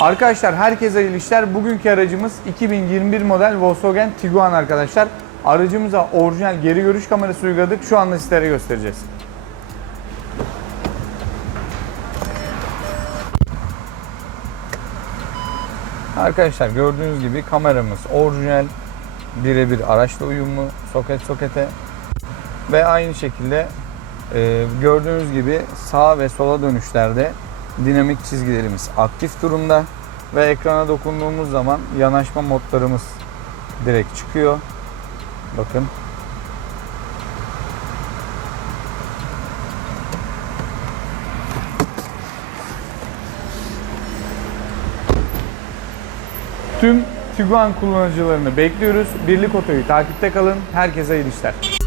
Arkadaşlar herkese hayırlı işler. Bugünkü aracımız 2021 model Volkswagen Tiguan arkadaşlar. Aracımıza orijinal geri görüş kamerası uyguladık. Şu anda sizlere göstereceğiz. Arkadaşlar gördüğünüz gibi kameramız orijinal birebir araçla uyumlu soket sokete ve aynı şekilde e, gördüğünüz gibi sağ ve sola dönüşlerde dinamik çizgilerimiz aktif durumda ve ekrana dokunduğumuz zaman yanaşma modlarımız direkt çıkıyor. Bakın. Tüm Tiguan kullanıcılarını bekliyoruz. Birlik Oto'yu takipte kalın. Herkese iyi işler.